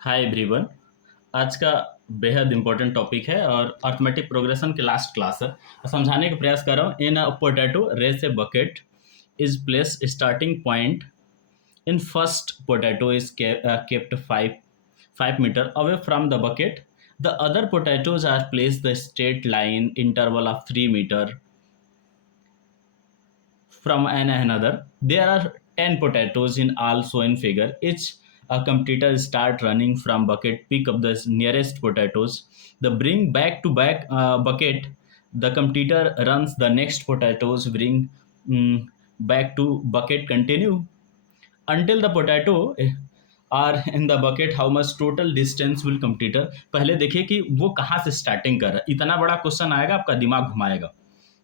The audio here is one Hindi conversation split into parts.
Hi everyone. आज का बेहद इंपॉर्टेंट टॉपिक है और अर्थमेटिक प्रोग्रेशन के लास्ट क्लास है। समझाने का प्रयास कर रहा हूँ। In a potato race a bucket is place starting point in first potato is kept 5 meter away from the bucket. The other potatoes are placed the straight line interval of 3 meter from another. There are 10 potatoes in all shown figure. Each a competitor start running from bucket, pick up the nearest potatoes. The bring back to back bucket. The competitor runs the next potatoes, bring back to bucket, continue until the potato are in the bucket. How much total distance will competitor? पहले देखिए कि वो कहाँ से स्टार्टिंग कर रहा है। इतना बड़ा क्वेश्चन आएगा, आपका दिमाग घुमाएगा।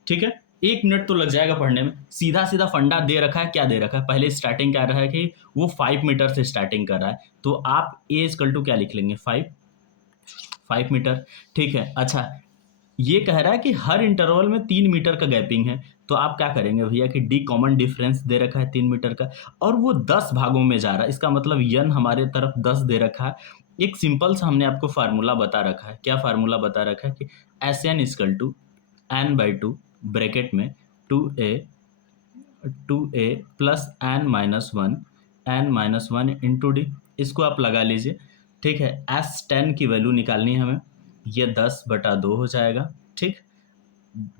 ठीक है, 1 मिनट तो लग जाएगा पढ़ने में। सीधा सीधा फंडा दे रखा है, क्या दे रखा है, पहले स्टार्टिंग क्या रहा है कि वो 5 मीटर से स्टार्टिंग कर रहा है, तो आप ए इक्वल टू क्या लिख लेंगे, 5 मीटर। ठीक है, अच्छा ये कह रहा है कि हर इंटरवल में 3 मीटर का गैपिंग है, तो आप क्या करेंगे भैया कि डी कॉमन डिफरेंस दे रखा है 3 मीटर का, और वो 10 भागों में जा रहा है, इसका मतलब यन हमारे तरफ 10 दे रखा है। एक सिंपल सा हमने आपको फार्मूला बता रखा है। क्या फार्मूला बता रखा है कि S n equal to n/2 bracket में 2a plus n-1 into D, इसको आप लगा लीजिए। ठीक है, S10 की वैल्यू निकालनी है हमें, ये 10/2 हो जाएगा। ठीक,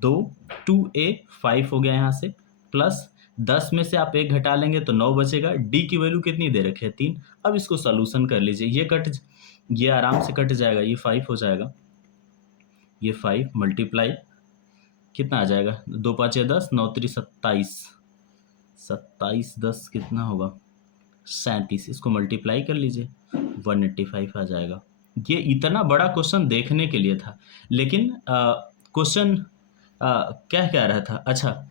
2a 5 हो गया यहाँ से, प्लस 10 में से आप 1 घटा लेंगे तो 9 बचेगा। डी की वैल्यू कितनी दे रखी है, 3। अब इसको सोल्यूशन कर लीजिए, ये आराम से कट जाएगा, ये 5 हो जाएगा, ये 5 मल्टीप्लाई कितना आ जाएगा, 2×5 = 10, 9×3 = 27, 27 10 कितना होगा, 37। इसको मल्टीप्लाई कर लीजिए, 185 आ जाएगा। ये इतना बड़ा क्वेश्चन देखने के लिए था, लेकिन क्वेश्चन क्या कह रहा था, अच्छा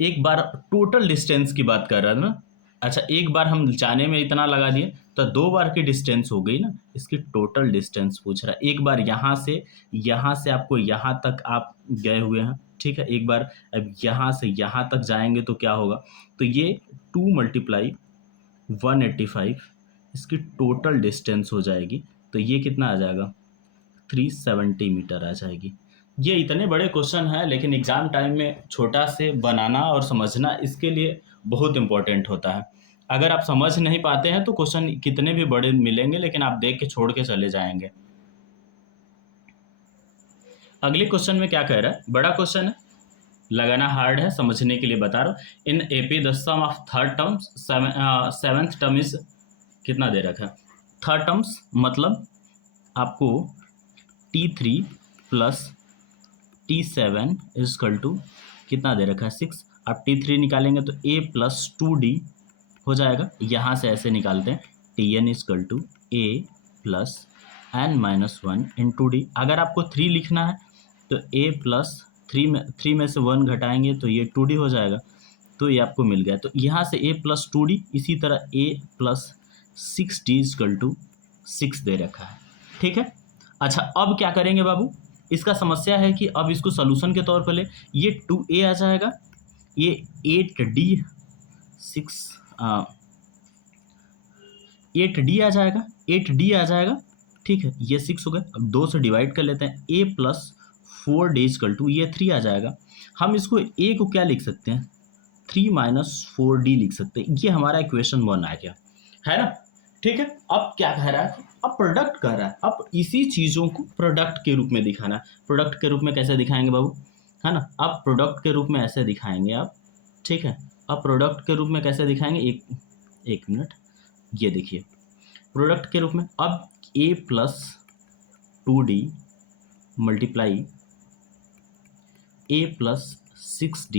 एक बार टोटल डिस्टेंस की बात कर रहा था ना। अच्छा, एक बार हम जाने में इतना लगा दिए तो 2 बार की डिस्टेंस हो गई ना, इसकी टोटल डिस्टेंस पूछ रहा है। एक बार यहाँ से आपको यहाँ तक आप गए हुए हैं। ठीक है, एक बार अब यहाँ से यहाँ तक जाएंगे तो क्या होगा, तो ये 2 × 185 इसकी टोटल डिस्टेंस हो जाएगी, तो ये कितना आ जाएगा, 370 मीटर आ जाएगी। ये इतने बड़े क्वेश्चन हैं, लेकिन एग्ज़ाम टाइम में छोटा से बनाना और समझना इसके लिए बहुत इम्पोर्टेंट होता है। अगर आप समझ नहीं पाते हैं तो क्वेश्चन कितने भी बड़े मिलेंगे, लेकिन आप देख के छोड़ के चले जाएंगे। अगले क्वेश्चन में क्या कह रहा है, बड़ा क्वेश्चन है, लगाना हार्ड है, समझने के लिए बता रहा हूँ। In AP the sum of third terms seventh term is कितना दे रखा है। थर्ड टर्म्स मतलब आपको T3 plus T7 is equal to कितना दे रखा है, 6। आप T3 निकालेंगे तो A प्लस 2D हो जाएगा। यहाँ से ऐसे निकालते हैं, Tn equal to A plus n-1 into d. अगर आपको 3 लिखना है तो A प्लस 3 में से 1 घटाएंगे तो ये 2D हो जाएगा, तो ये आपको मिल गया। तो यहाँ से A प्लस 2D, इसी तरह A plus 6D equal to 6 दे रखा है। ठीक है, अच्छा अब क्या करेंगे बाबू, इसका समस्या है कि अब इसको सोल्यूशन के तौर पर ले, ये 2a आ जाएगा, ये 8d 8d आ जाएगा, 8d आ जाएगा। ठीक है, ये 6 हो गए। अब 2 से डिवाइड कर लेते हैं, a plus 4d is equal to ये 3 आ जाएगा। हम इसको a को क्या लिख सकते हैं, 3 - 4d लिख सकते हैं। ये हमारा इक्वेशन 1 आ गया है ना। ठीक है, अब क्या कह रहा है, अब प्रोडक्ट कर रहा है। अब इसी चीज़ों को प्रोडक्ट के रूप में दिखाना है। प्रोडक्ट के रूप में कैसे दिखाएंगे बाबू, है ना। अब प्रोडक्ट के रूप में ऐसे दिखाएंगे आप। ठीक है, अब प्रोडक्ट के रूप में कैसे दिखाएंगे, एक मिनट, ये देखिए प्रोडक्ट के रूप में। अब a plus 2d multiply a plus 6d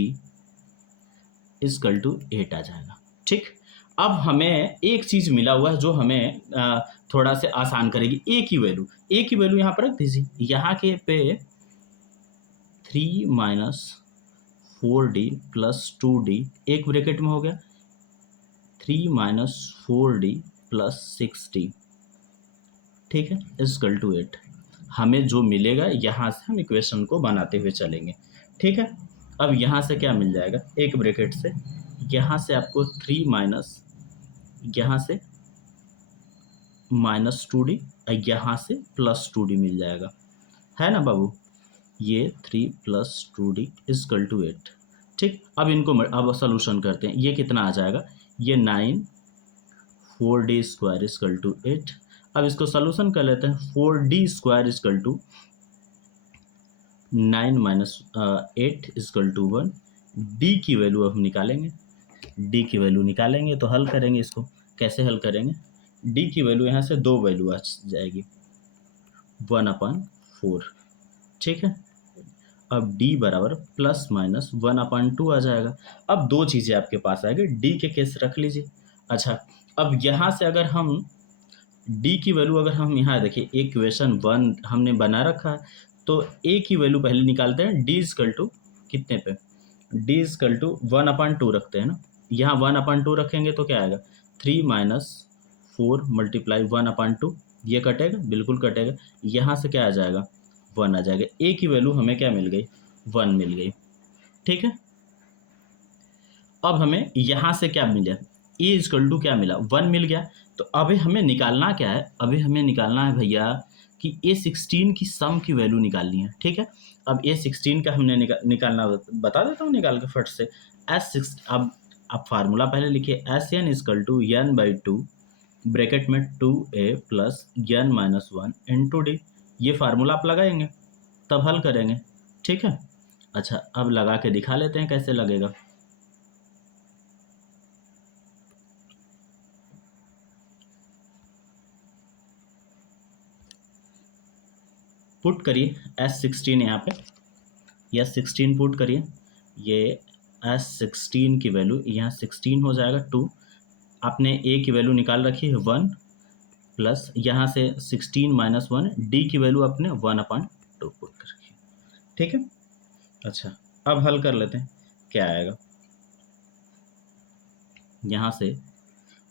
equal to 8 आ जाएगा। ठीक, अब हमें एक चीज़ मिला हुआ है जो हमें थोड़ा से आसान करेगी। ए की वैल्यू यहाँ पर रख दीजिए, यहाँ के पे 3 - 4d प्लस 2d एक ब्रैकेट में हो गया, 3 - 4d प्लस 6d। ठीक है, इजकल टू 8। हमें जो मिलेगा यहाँ से हम इक्वेशन को बनाते हुए चलेंगे। ठीक है, अब यहाँ से क्या मिल जाएगा, एक ब्रैकेट से यहाँ से आपको 3 माइनस यहाँ से माइनस 2D, यहाँ से प्लस 2D मिल जाएगा, है ना बाबू। ये 3 + 2D = 8। ठीक, अब इनको अब सोल्यूशन करते हैं। ये कितना आ जाएगा, ये 9 4D² = 8। अब इसको सोल्यूशन कर लेते हैं। 4D² = 9 - 8 = 1। D की वैल्यू अब हम निकालेंगे। D की वैल्यू निकालेंगे तो हल करेंगे इसको। कैसे हल करेंगे, D की वैल्यू यहाँ से 2 वैल्यू आ जाएगी, 1/4। ठीक है, अब D बराबर ±1/2 आ जाएगा। अब दो चीज़ें आपके पास आएगी, D के केस रख लीजिए। अच्छा, अब यहाँ से अगर हम D की वैल्यू, अगर हम यहाँ देखिए इक्वेशन 1 हमने बना रखा है, तो A की वैल्यू पहले निकालते हैं। D = कितने पे, D = 1/2 रखते हैं ना। यहाँ 1/2 रखेंगे तो क्या आएगा, 3 - 4 × 1/2, ये कटेगा, बिल्कुल कटेगा। यहाँ से क्या आ जाएगा, 1 आ जाएगा। A की वैल्यू हमें क्या मिल गई, 1 मिल गई। ठीक है, अब हमें यहाँ से क्या मिला, A = क्या मिला, 1 मिल गया। तो अभी हमें निकालना क्या है, अभी हमें निकालना है भैया कि A16 की सम की वैल्यू निकालनी है। ठीक है, अब A16 का हमने निकालना बता देता हूँ निकाल के फट से। S6, अब आप फार्मूला पहले लिखिए, SN = n/2 ब्रैकेट में 2A + n - 1 × D। ये फार्मूला आप लगाएंगे तब हल करेंगे। ठीक है, अच्छा अब लगा के दिखा लेते हैं कैसे लगेगा। पुट करिए S16 यहाँ पे, या 16 पुट करिए। ये S16 की वैल्यू यहाँ 16 हो जाएगा 2। आपने A की वैल्यू निकाल रखी है 1, प्लस यहाँ से 16 - 1, D की वैल्यू आपने 1/2 पुट कर रखी है। ठीक है, अच्छा अब हल कर लेते हैं क्या आएगा। यहाँ से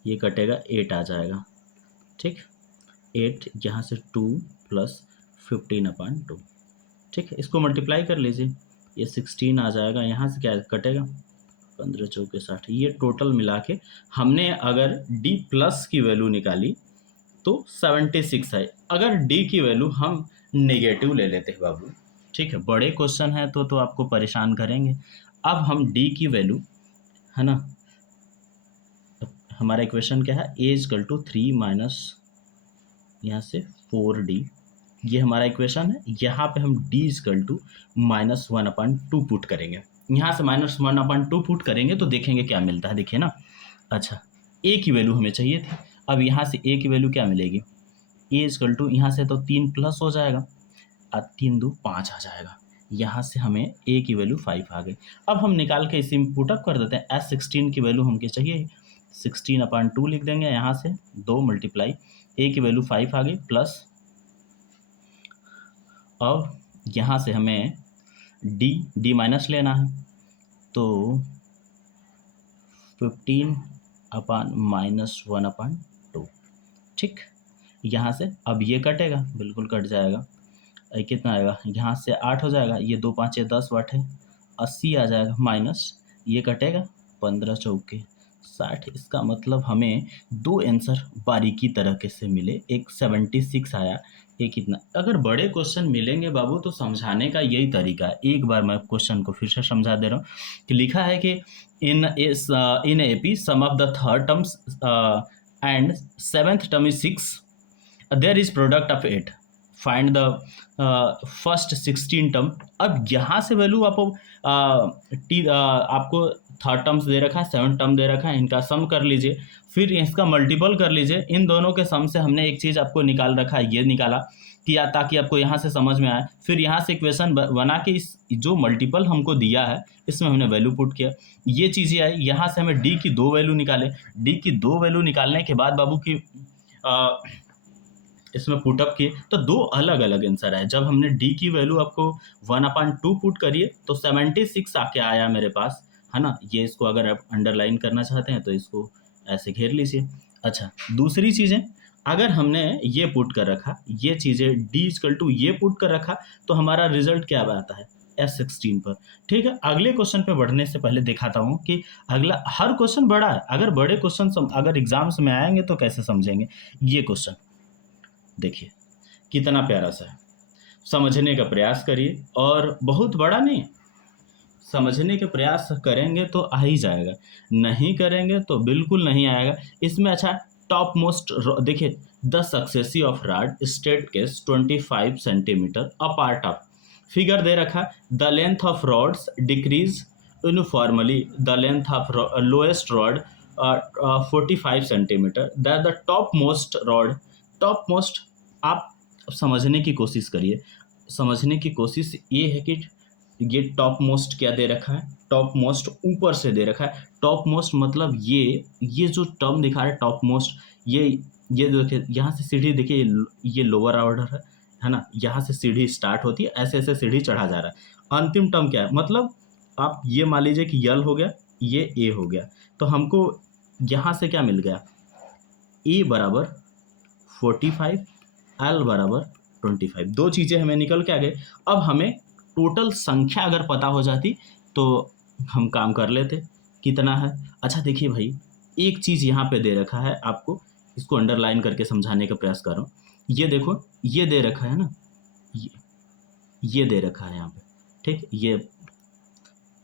ये कटेगा, 8 आ जाएगा। ठीक, 8 यहाँ से 2 + 15/2। ठीक है, इसको मल्टीप्लाई कर लीजिए, ये 16 आ जाएगा। यहाँ से क्या कटेगा, 15 × 4 = 60। ये टोटल मिला के हमने अगर D+ की वैल्यू निकाली तो 76 है। अगर D की वैल्यू हम नेगेटिव ले लेते हैं बाबू, ठीक है, बड़े क्वेश्चन है तो आपको परेशान करेंगे। अब हम D की वैल्यू, है ना, हमारा इक्वेशन क्या है, A = 3 - यहाँ से 4D, ये हमारा इक्वेशन है। यहाँ पे हम D = -1/2 पुट करेंगे। यहाँ से -1/2 पुट करेंगे तो देखेंगे क्या मिलता है, देखिए ना। अच्छा, A की वैल्यू हमें चाहिए थी। अब यहाँ से A की वैल्यू क्या मिलेगी, A = यहाँ से तो 3 प्लस हो जाएगा, 3 × 2 = 5 आ जाएगा। यहाँ से हमें A की वैल्यू 5 आ गई। अब हम निकाल के इसे पुटअप कर देते हैं। S16 की वैल्यू हमको चाहिए, 16/2 लिख देंगे। यहाँ से 2 × A की वैल्यू 5 आ गई, प्लस अब यहाँ से हमें D माइनस लेना है, तो 15 -1/2। ठीक, यहाँ से अब ये कटेगा, बिल्कुल कट जाएगा। कितना आएगा, यहाँ से 8 हो जाएगा, ये 2 × 5 = 10, 8 है 80 आ जाएगा, माइनस ये कटेगा, 15 × 4 = 60। इसका मतलब हमें दो आंसर बारीकी तरीके से मिले, एक 76 आया, एक कितना। अगर बड़े क्वेश्चन मिलेंगे बाबू तो समझाने का यही तरीका है। एक बार मैं क्वेश्चन को फिर से समझा दे रहा हूँ कि लिखा है कि in AP sum of the third terms and seventh term is 6, there is product of 8, find the first 16 term. अब यहाँ से वैल्यू आपको थर्ड टर्म्स दे रखा है, 7 टर्म दे रखा है, इनका सम कर लीजिए, फिर इसका मल्टीपल कर लीजिए। इन दोनों के सम से हमने एक चीज़ आपको निकाल रखा है, ये निकाला किया ताकि आपको यहाँ से समझ में आए। फिर यहाँ से इक्वेशन बना के इस जो मल्टीपल हमको दिया है इसमें हमने वैल्यू पुट किया, ये चीज़ें आई। यहाँ से हमें D की 2 वैल्यू निकाले। D की 2 वैल्यू निकालने के बाद बाबू की इसमें पुटअप किए तो 2 अलग अलग आंसर आए। जब हमने D की वैल्यू आपको 1/2 पुट करिए तो 76 आके आया मेरे पास, है ना। ये इसको अगर आप अंडरलाइन करना चाहते हैं तो इसको ऐसे घेर लीजिए। अच्छा, दूसरी चीज़ें, अगर हमने ये पुट कर रखा, ये चीज़ें D = ये पुट कर रखा तो हमारा रिजल्ट क्या आता है, S16 पर। ठीक है, अगले क्वेश्चन पे बढ़ने से पहले दिखाता हूँ कि अगला हर क्वेश्चन बड़ा है। अगर बड़े क्वेश्चन अगर एग्जाम्स में आएंगे तो कैसे समझेंगे। ये क्वेश्चन देखिए कितना प्यारा सा है। समझने का प्रयास करिए, और बहुत बड़ा नहीं, समझने के प्रयास करेंगे तो आ ही जाएगा, नहीं करेंगे तो बिल्कुल नहीं आएगा इसमें। अच्छा, टॉप मोस्ट देखिए, the successive of rod state case 25 centimetre apart of, figure दे रखा, the length of rods decrease uniformly, the length of lowest rod 45 centimetre, that the top most rod, top most, आप समझने की कोशिश करिए। समझने की कोशिश ये है कि ये टॉप मोस्ट क्या दे रखा है, टॉप मोस्ट ऊपर से दे रखा है। टॉप मोस्ट मतलब ये जो टर्म दिखा रहा है टॉप मोस्ट, ये देखिए यहाँ से सीढ़ी देखिए, ये लोअर ऑर्डर है ना, यहाँ से सीढ़ी स्टार्ट होती है, ऐसे ऐसे सीढ़ी चढ़ा जा रहा है। अंतिम टर्म क्या है, मतलब आप ये मान लीजिए कि यल हो गया, ये ए हो गया, तो हमको यहाँ से क्या मिल गया, ए बराबर 45, एल बराबर 25, दो चीज़ें हमें निकल के आ गए। अब हमें टोटल संख्या अगर पता हो जाती तो हम काम कर लेते, कितना है। अच्छा देखिए भाई, एक चीज़ यहाँ पे दे रखा है आपको, इसको अंडरलाइन करके समझाने का प्रयास कर रहा हूँ। ये देखो, ये दे रखा है ना, ये दे रखा है यहाँ पे, ठीक,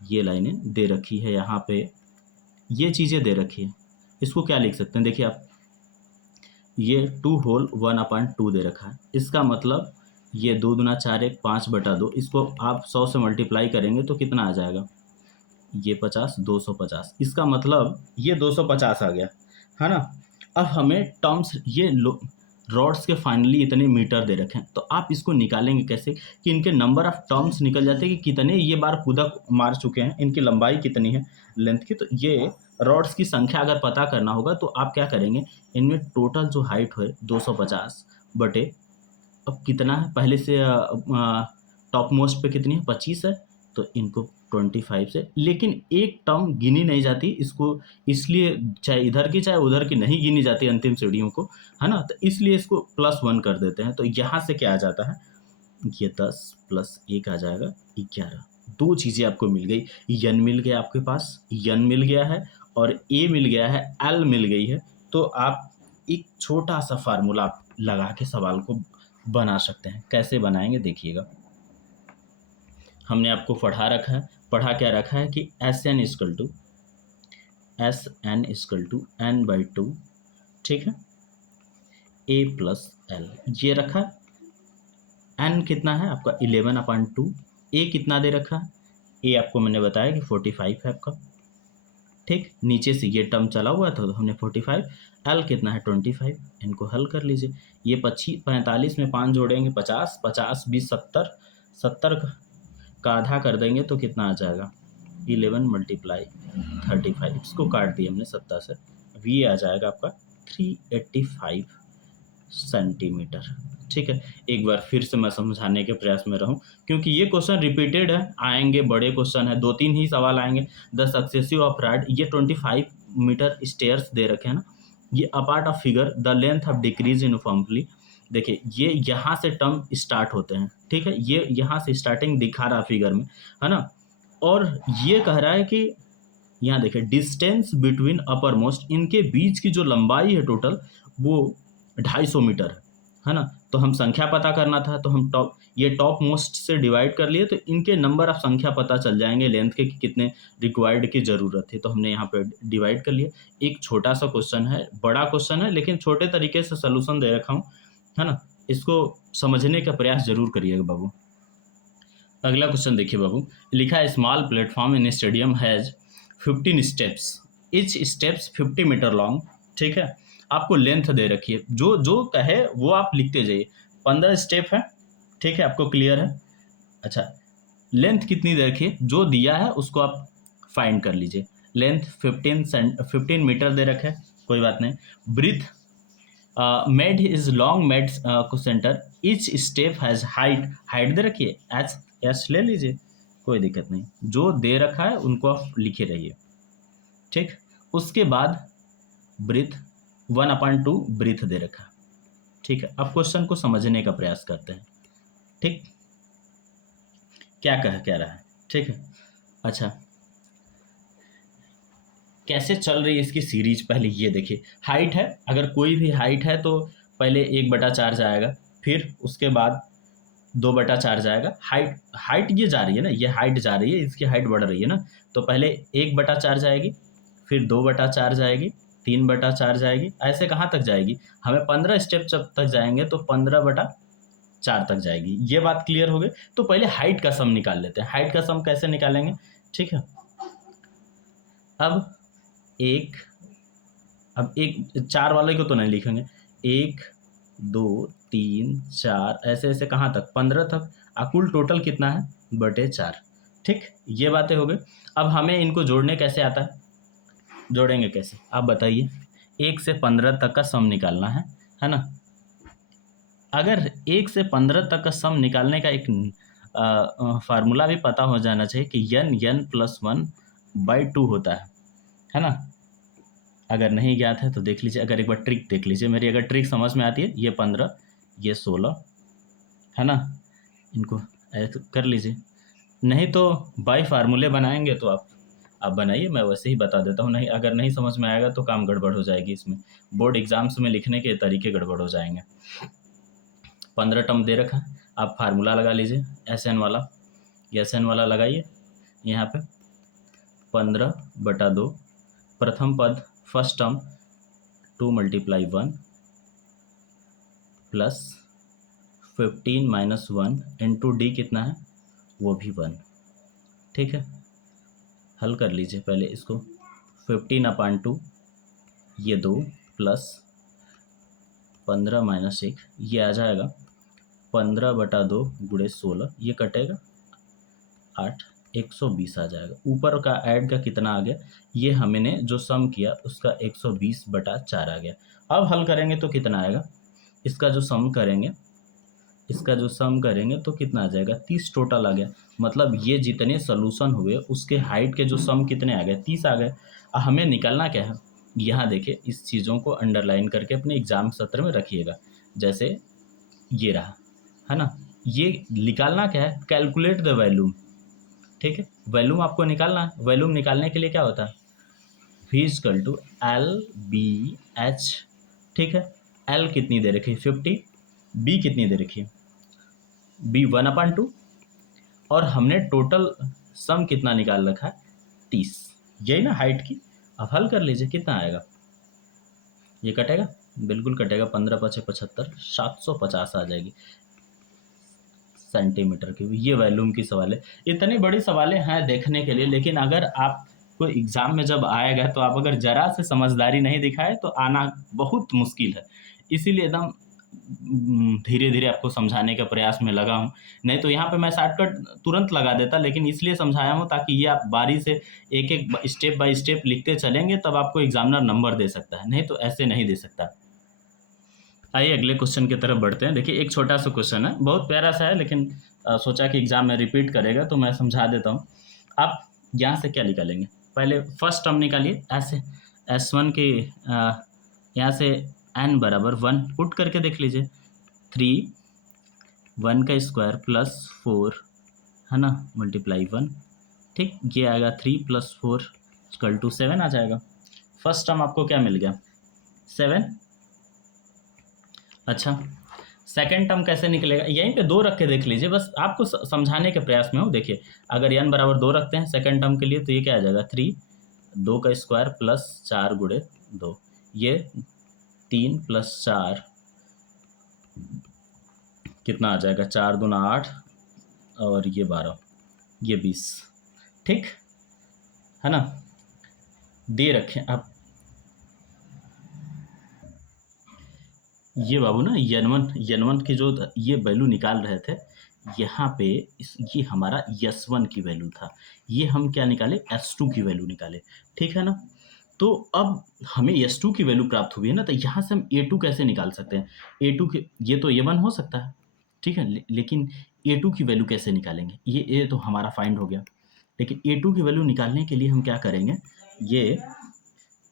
ये लाइनें दे रखी है यहाँ पे, ये चीज़ें दे रखी है। इसको क्या लिख सकते हैं, देखिए आप, ये 2 होल 1/2 दे रखा है, इसका मतलब ये 2 दूना 4 1 5/2, इसको आप 100 से मल्टीप्लाई करेंगे तो कितना आ जाएगा, ये 50 250, इसका मतलब ये 250 आ गया, है ना। अब हमें टर्म्स, ये रॉड्स के फाइनली इतने मीटर दे रखे हैं, तो आप इसको निकालेंगे कैसे कि इनके नंबर ऑफ टर्म्स निकल जाते हैं कि कितने ये बार कूदक मार चुके हैं, इनकी लंबाई कितनी है लेंथ की। तो ये रॉड्स की संख्या अगर पता करना होगा तो आप क्या करेंगे, इनमें टोटल जो हाइट है 250 बटे, अब कितना है पहले से, टॉप मोस्ट पे कितनी है 25 है, तो इनको 25 से, लेकिन एक टर्म गिनी नहीं जाती इसको, इसलिए चाहे इधर की चाहे उधर की नहीं गिनी जाती अंतिम सीढ़ियों को, है ना, तो इसलिए इसको +1 कर देते हैं। तो यहाँ से क्या आ जाता है, ये 10 + 1 आ जाएगा 11। दो चीज़ें आपको मिल गई, यन मिल गया आपके पास, यन मिल गया है, और ए मिल गया है, एल मिल गई है। तो आप एक छोटा सा फार्मूला लगा के सवाल को बना सकते हैं। कैसे बनाएंगे देखिएगा, हमने आपको पढ़ा क्या रखा है कि SN = n/2, ठीक है, A + L ये रखा। n कितना है आपका 11/2, A कितना दे रखा है, A आपको मैंने बताया कि 45 है आपका, ठीक, नीचे से ये टर्म चला हुआ था तो हमने 45, L कितना है 25, इनको हल कर लीजिए। ये 45 में 5 जोड़ेंगे 50, 50 20 70, 70 का आधा कर देंगे तो कितना आ जाएगा, 11 × 35, इसको काट दिए हमने 70 से, V आ जाएगा आपका 385 सेंटीमीटर, ठीक है। एक बार फिर से मैं समझाने के प्रयास में रहूं, क्योंकि ये क्वेश्चन रिपीटेड है, आएंगे, बड़े क्वेश्चन है, 2-3 ही सवाल आएंगे। द सक्सेसिव ऑफ रॉड, ये 25 मीटर स्टेयर्स दे रखे हैं ना, ये apart of figure, the length of decrease uniformly, देखिए ये यहाँ से टर्म स्टार्ट होते हैं, ठीक है, ये यहाँ से स्टार्टिंग दिखा रहा फिगर में, है ना। और ये कह रहा है कि यहाँ देखिए डिस्टेंस बिटवीन अपर मोस्ट, इनके बीच की जो लंबाई है टोटल वो 250 मीटर है ना। तो हम संख्या पता करना था, तो हम टॉप मोस्ट से डिवाइड कर लिए, तो इनके नंबर ऑफ संख्या पता चल जाएंगे लेंथ के कि कितने रिक्वायर्ड की ज़रूरत थी, तो हमने यहाँ पे डिवाइड कर लिया। एक छोटा सा क्वेश्चन है, बड़ा क्वेश्चन है लेकिन छोटे तरीके से सोल्यूशन दे रखा हूँ, है ना, इसको समझने का प्रयास जरूर करिएगा बाबू। अगला क्वेश्चन देखिए बाबू, लिखा है small platform in stadium has 15 steps, each steps 50 metre long, ठीक है। आपको लेंथ दे रखी है, जो जो कहे वो आप लिखते जाइए। 15 स्टेप है, ठीक है, आपको क्लियर है। अच्छा, लेंथ कितनी दे रखी है, जो दिया है उसको आप फाइंड कर लीजिए। लेंथ 15 मीटर दे रखा है, कोई बात नहीं। Breadth made is long made को centre, each step has height दे रखी है, एच ले लीजिए, कोई दिक्कत नहीं, जो दे रखा है उनको आप लिखे रहिए, ठीक। उसके बाद ब्रीथ 1/2 ब्रीथ दे रखा, ठीक है। अब क्वेश्चन को समझने का प्रयास करते हैं, ठीक, क्या रहा है, ठीक है। अच्छा, कैसे चल रही है इसकी सीरीज, पहले ये देखिए, हाइट है, अगर कोई भी हाइट है तो पहले 1/4 जाएगा, फिर उसके बाद 2/4 जाएगा। हाइट ये जा रही है ना, ये हाइट जा रही है, इसकी हाइट बढ़ रही है ना, तो पहले 1/4 जाएगी, फिर 2/4 जाएगी, 3/4 जाएगी, ऐसे कहाँ तक जाएगी? हमें 15 स्टेप जब तक जाएंगे तो 15/4 तक जाएगी। ये बात क्लियर हो गई। तो पहले हाइट का सम निकाल लेते हैं। हाइट का सम कैसे निकालेंगे? ठीक है, अब एक 4 वाले को तो नहीं लिखेंगे, 1 2 3 4 ऐसे ऐसे कहाँ तक? 15 तक। कुल टोटल कितना है? /4। ठीक, ये बातें हो गई। अब हमें इनको जोड़ने कैसे आता है? जोड़ेंगे कैसे आप बताइए? 1 से 15 तक का सम निकालना है ना। अगर 1 से 15 तक का सम निकालने का एक फार्मूला भी पता हो जाना चाहिए कि n+1/2 होता है ना। अगर नहीं ज्ञात है तो देख लीजिए, अगर एक बार ट्रिक देख लीजिए मेरी, अगर ट्रिक समझ में आती है, ये 15 ये 16 है ना, इनको ऐसे कर लीजिए। नहीं तो बाय फार्मूले बनाएंगे तो आप बनाइए, मैं वैसे ही बता देता हूँ। नहीं, अगर नहीं समझ में आएगा तो काम गड़बड़ हो जाएगी, इसमें बोर्ड एग्जाम्स में लिखने के तरीके गड़बड़ हो जाएंगे। 15 टर्म दे रखा है, आप फार्मूला लगा लीजिए SN वाला, ये SN वाला लगाइए। यहाँ पे 15/2, प्रथम पद first term 2 × 1 plus 15 - 1 into D कितना है? वो भी 1। ठीक है, हल कर लीजिए पहले इसको। 15/2 ये 2 प्लस 15 - 1 ये आ जाएगा 15/2 × 16, ये कटेगा 8, 120 आ जाएगा। ऊपर का ऐड का कितना आ गया? ये हमने जो सम किया उसका 120/4 आ गया। अब हल करेंगे तो कितना आएगा? इसका जो सम करेंगे तो कितना आ जाएगा? 30 टोटल आ गया। मतलब ये जितने सोल्यूशन हुए उसके हाइट के जो सम कितने आ गए? 30 आ गए। हमें निकालना क्या है? यहाँ देखिए, इस चीज़ों को अंडरलाइन करके अपने एग्जाम सत्र में रखिएगा। जैसे ये रहा, है ना, ये निकालना क्या है? Calculate the volume. ठीक है, वैल्यूम आपको निकालना है। वैल्यूम निकालने के लिए क्या होता है? V = LBH। ठीक है, L कितनी दे रखी है? 50। B कितनी दे रखी है? B 1/2। और हमने टोटल सम कितना निकाल रखा है? 30। यही ना हाइट की। अब हल कर लीजिए, कितना आएगा? ये कटेगा, बिल्कुल कटेगा। 15 × 5 = 75, 750 आ जाएगी सेंटीमीटर की। ये वैल्यूम की सवाल है। इतनी बड़ी सवालें हैं देखने के लिए, लेकिन अगर आपको एग्ज़ाम में जब आएगा तो आप अगर ज़रा से समझदारी नहीं दिखाए तो आना बहुत मुश्किल है। इसीलिए एकदम धीरे धीरे आपको समझाने के प्रयास में लगा हूँ। नहीं तो यहाँ पे मैं शॉर्टकट तुरंत लगा देता, लेकिन इसलिए समझाया हूँ ताकि ये आप बारी से एक एक स्टेप बाय स्टेप लिखते चलेंगे, तब आपको एग्जामिनर नंबर दे सकता है, नहीं तो ऐसे नहीं दे सकता। आइए अगले क्वेश्चन की तरफ बढ़ते हैं। देखिए, एक छोटा सा क्वेश्चन है, बहुत प्यारा सा है, लेकिन सोचा कि एग्जाम में रिपीट करेगा तो मैं समझा देता हूँ। आप यहाँ से क्या निकालेंगे? पहले फर्स्ट टर्म निकालिए। ऐसे S1 के यहाँ से n = 1 पुट करके देख लीजिए। 3 1 का स्क्वायर प्लस 4 है ना, × 1। ठीक, ये आएगा 3 + 4 = 7 आ जाएगा। फर्स्ट टर्म आपको क्या मिल गया? 7। अच्छा, सेकेंड टर्म कैसे निकलेगा? यहीं पे 2 रख के देख लीजिए, बस आपको समझाने के प्रयास में हो। देखिए, अगर n = 2 रखते हैं सेकेंड टर्म के लिए तो ये क्या आ जाएगा? 3 2 का स्क्वायर प्लस 4 × 2, ये 3 + 4 कितना आ जाएगा? 4 दूना 8 और ये 12, ये 20। ठीक है ना, दे रखें आप। ये बाबू ना n1 की जो ये वैल्यू निकाल रहे थे, यहाँ पे ये हमारा S1 की वैल्यू था। ये हम क्या निकाले? S2 की वैल्यू निकाले। ठीक है ना, तो अब हमें S2 की वैल्यू प्राप्त हुई है ना, तो यहाँ से हम A2 कैसे निकाल सकते हैं? A2 के ये तो A1 हो सकता है, ठीक है, लेकिन A2 की वैल्यू कैसे निकालेंगे? ये A तो हमारा फाइंड हो गया, लेकिन A2 की वैल्यू निकालने के लिए हम क्या करेंगे? ये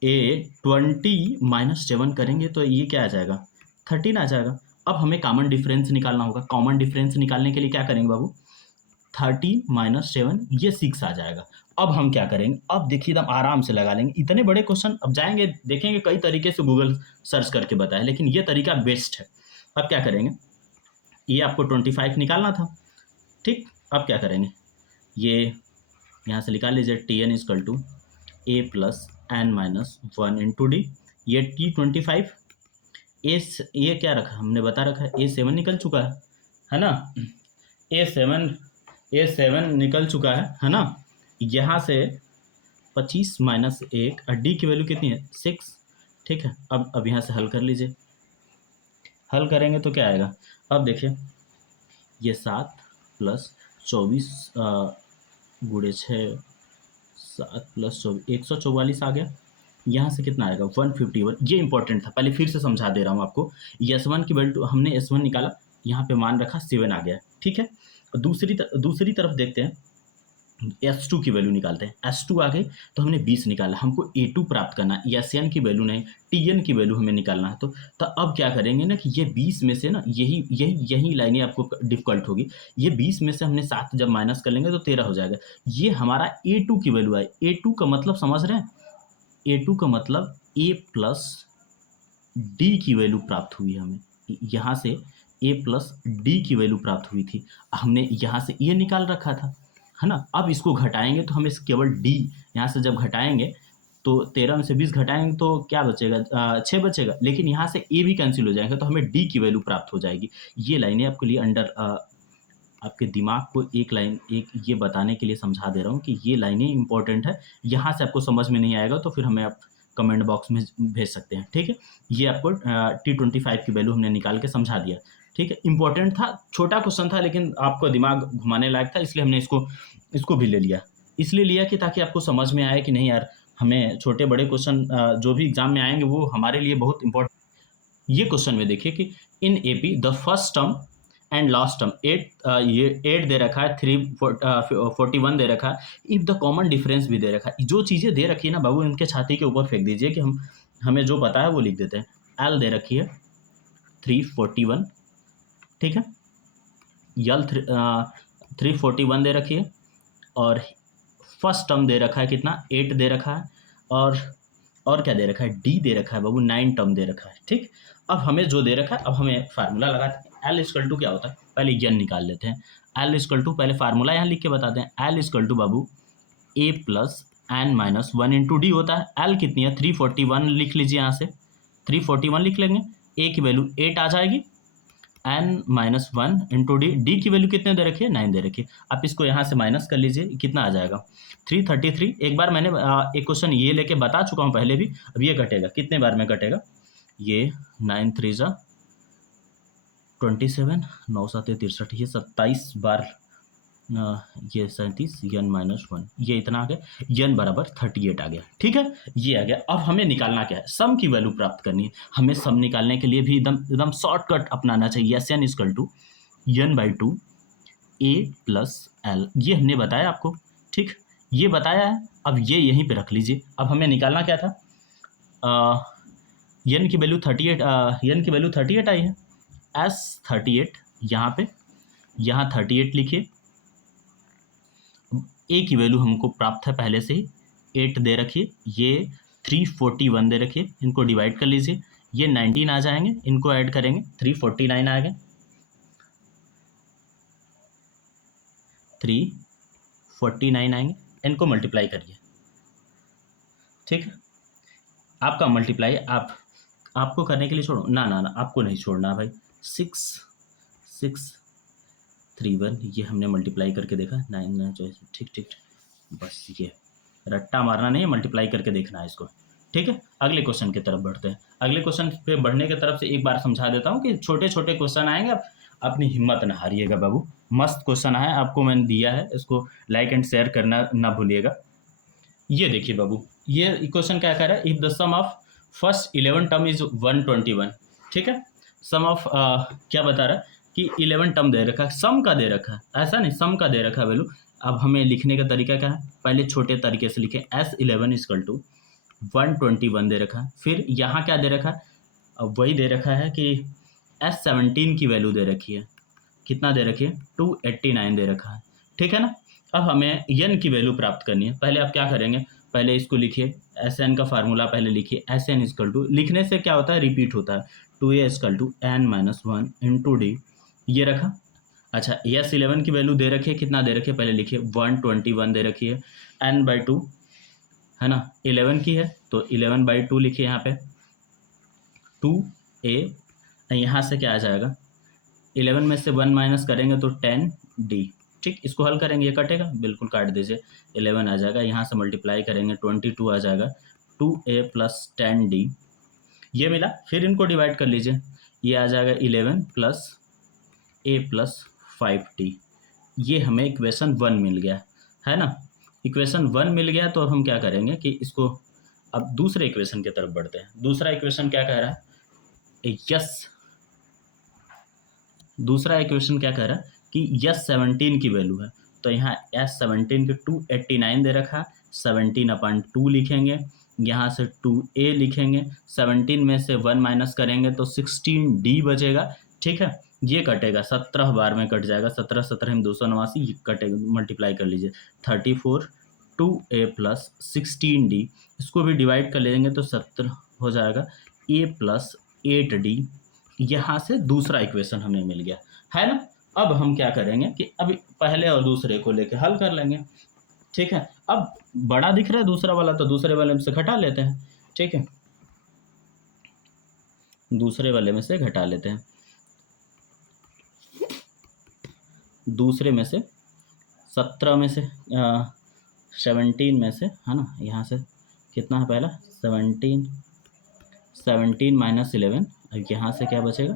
20 - 7 करेंगे तो ये क्या आ जाएगा? 13 आ जाएगा। अब हमें कॉमन डिफरेंस निकालना होगा। कॉमन डिफरेंस निकालने के लिए क्या करेंगे बाबू? 13 - 7 ये 6 आ जाएगा। अब हम क्या करेंगे, अब देखिए एकदम आराम से लगा लेंगे इतने बड़े क्वेश्चन। अब जाएंगे देखेंगे कई तरीके से गूगल सर्च करके बताया, लेकिन ये तरीका बेस्ट है। अब क्या करेंगे, ये आपको 25 निकालना था, ठीक। अब क्या करेंगे, ये यहाँ से निकाल लीजिए, T n equal to a plus n minus 1 into d. ये T25 ये क्या रखा हमने, बता रखा है A7 निकल चुका है ना। A7 निकल चुका है ना। यहाँ से 25 माइनस 1 और डी की वैल्यू कितनी है 6, ठीक है। अब यहाँ से हल कर लीजिए, हल करेंगे तो क्या आएगा, अब देखिए ये 7 प्लस 24 गुणे 6, 7 प्लस 24 144 आ गया। यहाँ से कितना आएगा 151। ये इंपॉर्टेंट था, पहले फिर से समझा दे रहा हूँ आपको। S1 की वैल्यू हमने S1 निकाला, यहाँ पे मान रखा 7 आ गया, ठीक है। दूसरी तरफ देखते हैं, S2 की वैल्यू निकालते हैं। S2 आ गई तो हमने 20 निकाला, हमको A2 प्राप्त करना है, SN की वैल्यू नहीं TN की वैल्यू हमें निकालना है। तो अब क्या करेंगे ना कि ये 20 में से ना यही लाइनें आपको डिफिकल्ट होगी। ये 20 में से हमने 7 जब माइनस कर लेंगे तो 13 हो जाएगा। ये हमारा A2 की वैल्यू है। A2 का मतलब समझ रहे हैं, A2 का मतलब A प्लस डी की वैल्यू प्राप्त हुई है हमें। यहाँ से A प्लस डी की वैल्यू प्राप्त हुई थी, हमने यहाँ से ये निकाल रखा था, है ना। अब इसको घटाएंगे तो हमें केवल डी, यहाँ से जब घटाएंगे तो 13 में से 20 घटाएंगे तो क्या बचेगा, 6 बचेगा। लेकिन यहाँ से ए भी कैंसिल हो जाएगा तो हमें डी की वैल्यू प्राप्त हो जाएगी। ये लाइनें आपके लिए आपके दिमाग को एक ये बताने के लिए समझा दे रहा हूँ कि ये लाइनें इंपॉर्टेंट है। यहाँ से आपको समझ में नहीं आएगा तो फिर हमें आप कमेंट बॉक्स में भेज सकते हैं, ठीक है। ये आपको T25 की वैल्यू हमने निकाल के समझा दिया, ठीक है। इंपॉर्टेंट था, छोटा क्वेश्चन था लेकिन आपको दिमाग घुमाने लायक था, इसलिए हमने इसको भी ले लिया। इसलिए लिया कि ताकि आपको समझ में आए कि नहीं यार, हमें छोटे बड़े क्वेश्चन जो भी एग्जाम में आएंगे वो हमारे लिए बहुत इंपॉर्टेंट। ये क्वेश्चन में देखिए कि in AP the first term and last term 8 दे रखा है, 341 दे रखा है, इफ द कॉमन डिफरेंस भी दे रखा है। जो चीज़ें दे रखी है ना बाबू, इनके छाती के ऊपर फेंक दीजिए कि हमें जो पता है वो लिख देते हैं। एल दे रखी है 341, ठीक है। यल 341 दे रखी है, और फर्स्ट टर्म दे रखा है कितना 8 दे रखा है, और क्या दे रखा है डी दे रखा है बाबू 9 टर्म दे रखा है, ठीक। अब हमें जो दे रखा है, अब हमें फार्मूला लगाते हैं। एल इजकल टू क्या होता है, पहले यन निकाल लेते हैं। एल इजकल टू, पहले फार्मूला यहाँ लिख के बताते हैं। एल इजकल टू बाबू a plus n minus 1 into d होता है। एल कितनी है 341 लिख लीजिए, यहाँ से 341 लिख लेंगे। ए की वैल्यू 8 आ जाएगी, n minus 1 into d, d की वैल्यू कितने दे रखी है 9 दे रखी है। आप इसको यहाँ से माइनस कर लीजिए, कितना आ जाएगा 333। एक बार मैंने एक क्वेश्चन ये लेके बता चुका हूँ पहले भी। अब ये कटेगा, कितने बार में कटेगा, ये 9 3 जा 27, 9 7 63, ये 27 बार, ये 37 यन माइनस 1, ये इतना आ गया, यन बराबर 38 आ गया, ठीक है। ये आ गया। अब हमें निकालना क्या है, सम की वैल्यू प्राप्त करनी है। हमें सम निकालने के लिए भी एकदम शॉर्टकट अपनाना चाहिए। S n equal to n by 2 a plus l, ये हमने बताया आपको, ठीक, ये बताया है। अब ये यहीं पे रख लीजिए। अब हमें निकालना क्या था, यन की वैल्यू 38 आई है। एस 38 यहाँ 38 लिखिए। ए की वैल्यू हमको प्राप्त है पहले से ही, 8 दे रखिए, ये 341 दे रखिए, इनको डिवाइड कर लीजिए, ये 19 आ जाएंगे, इनको ऐड करेंगे 349 आ गए, 349 आएंगे, इनको मल्टीप्लाई करिए, ठीक है। आपका मल्टीप्लाई आपको करने के लिए छोड़ो ना, आपको नहीं छोड़ना भाई। 631 ये हमने मल्टीप्लाई करके देखा, 9 जो ठीक, बस ये रट्टा मारना नहीं है, मल्टीप्लाई करके देखना है इसको, ठीक है। अगले क्वेश्चन की तरफ बढ़ते हैं। अगले क्वेश्चन पे बढ़ने की तरफ से एक बार समझा देता हूँ कि छोटे छोटे क्वेश्चन आएंगे, आप अपनी हिम्मत ना हारिएगा बाबू। मस्त क्वेश्चन है, आपको मैंने दिया है, इसको लाइक एंड शेयर करना ना भूलिएगा। ये देखिए बाबू, ये क्वेश्चन क्या कह रहा है, if the sum of first 11 term is 121, ठीक है। सम ऑफ क्या बता रहा है कि 11 टर्म दे रखा है, सम का दे रखा है, ऐसा नहीं, सम का दे रखा है वैल्यू। अब हमें लिखने का तरीका क्या है, पहले छोटे तरीके से लिखे, S11 इजकल टू 121 दे रखा है। फिर यहाँ क्या दे रखा है, अब वही दे रखा है कि S17 की वैल्यू दे रखी है, कितना दे रखी है 289 दे रखा है, ठीक है ना। अब हमें n की वैल्यू प्राप्त करनी है। पहले आप क्या करेंगे, पहले इसको लिखिए, एस एन का फार्मूला पहले लिखिए, एस एन इजकल टू, लिखने से क्या होता है, रिपीट होता है, 2a equal to n minus one into d, ये रखा। अच्छा, यस 11 की वैल्यू दे रखी है, कितना दे रखी है पहले लिखिए, 121 दे रखी है, एन बाई टू है ना, 11 की है तो 11/2 लिखिए यहाँ पे, 2a, यहाँ से क्या आ जाएगा, 11 में से 1 माइनस करेंगे तो 10d, ठीक, इसको हल करेंगे, ये कटेगा, बिल्कुल काट दीजिए, 11 आ जाएगा, यहाँ से मल्टीप्लाई करेंगे 22 आ जाएगा, 2a प्लस 10d, ये मिला। फिर इनको डिवाइड कर लीजिए, ये आ जाएगा 11 प्लस a प्लस 5d, ये हमें इक्वेशन 1 मिल गया है ना। इक्वेशन 1 मिल गया तो हम क्या करेंगे कि इसको अब दूसरे इक्वेशन की तरफ बढ़ते हैं। दूसरा इक्वेशन क्या कह रहा है, यस, दूसरा इक्वेशन क्या कह रहा है कि यस 17 की वैल्यू है, तो यहाँ एस 17 के 289 दे रखा है, 17/2 लिखेंगे, यहाँ से 2a लिखेंगे, 17 में से 1 माइनस करेंगे तो 16d बचेगा, ठीक है, ये कटेगा, 17 बार में कट जाएगा, 17 17 में 289, ये कटेगा, मल्टीप्लाई कर लीजिए, 34 2a प्लस 16d, इसको भी डिवाइड कर लेंगे तो 17 हो जाएगा, a प्लस 8d, यहाँ से दूसरा इक्वेशन हमें मिल गया है ना। अब हम क्या करेंगे कि अभी पहले और दूसरे को लेके हल कर लेंगे, ठीक है। अब बड़ा दिख रहा है दूसरा वाला, तो दूसरे वाले में से घटा लेते हैं, ठीक है, दूसरे वाले में से घटा लेते हैं, दूसरे में से 17 में से 17 में से है ना, यहाँ से कितना है पहला 17 माइनस 11, यहाँ से क्या बचेगा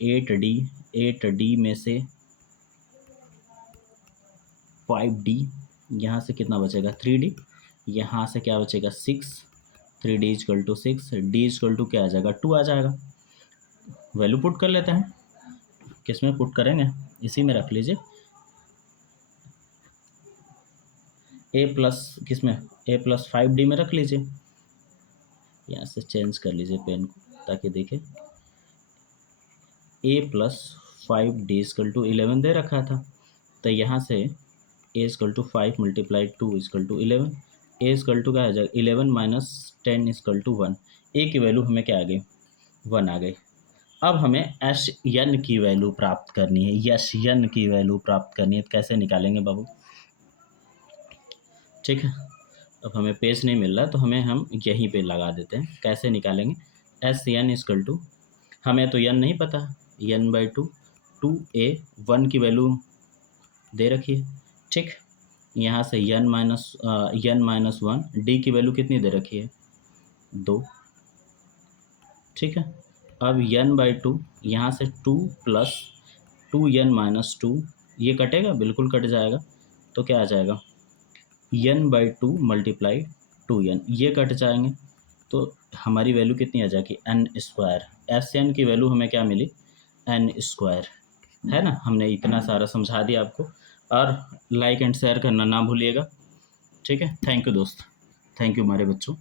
8d में से 5d, यहाँ से कितना बचेगा 3d, यहाँ से क्या बचेगा 6, 3d equal to 6, d equal to क्या आ जाएगा 2 आ जाएगा। वैल्यू पुट कर लेते हैं, किस में पुट करेंगे, इसी में रख लीजिए, a प्लस किस में, a प्लस 5d में रख लीजिए, यहाँ से चेंज कर लीजिए पेन को ताकि देखें, a plus 5d equal to 11 दे रखा था, तो यहाँ से a equal to 5 multiply 2 equal to 11, a equal to क्या आ जाएगा 11 माइनस 10 इजकल टू 1, a की वैल्यू हमें क्या आ गई 1 आ गई। अब हमें एस एन की वैल्यू प्राप्त करनी है, यस एन की वैल्यू प्राप्त करनी है, तो कैसे निकालेंगे बाबू, ठीक है। अब हमें पेज नहीं मिल रहा तो हम यहीं पे लगा देते हैं, कैसे निकालेंगे, एस एन इजकल टू, हमें तो एन नहीं पता, n/2, 2a 1 की वैल्यू दे रखी है, ठीक, यहाँ से n माइनस 1, d की वैल्यू कितनी दे रखी है 2, ठीक है। अब n/2, यहाँ से 2 प्लस 2n माइनस 2, ये कटेगा, बिल्कुल कट जाएगा, तो क्या आ जाएगा n/2 मल्टीप्लाई 2n, ये कट जाएंगे, तो हमारी वैल्यू कितनी आ जाएगी n², एस एन की वैल्यू हमें क्या मिली n², है ना। हमने इतना सारा समझा दिया आपको, और लाइक एंड शेयर करना ना भूलिएगा, ठीक है। थैंक यू दोस्त, थैंक यू हमारे बच्चों।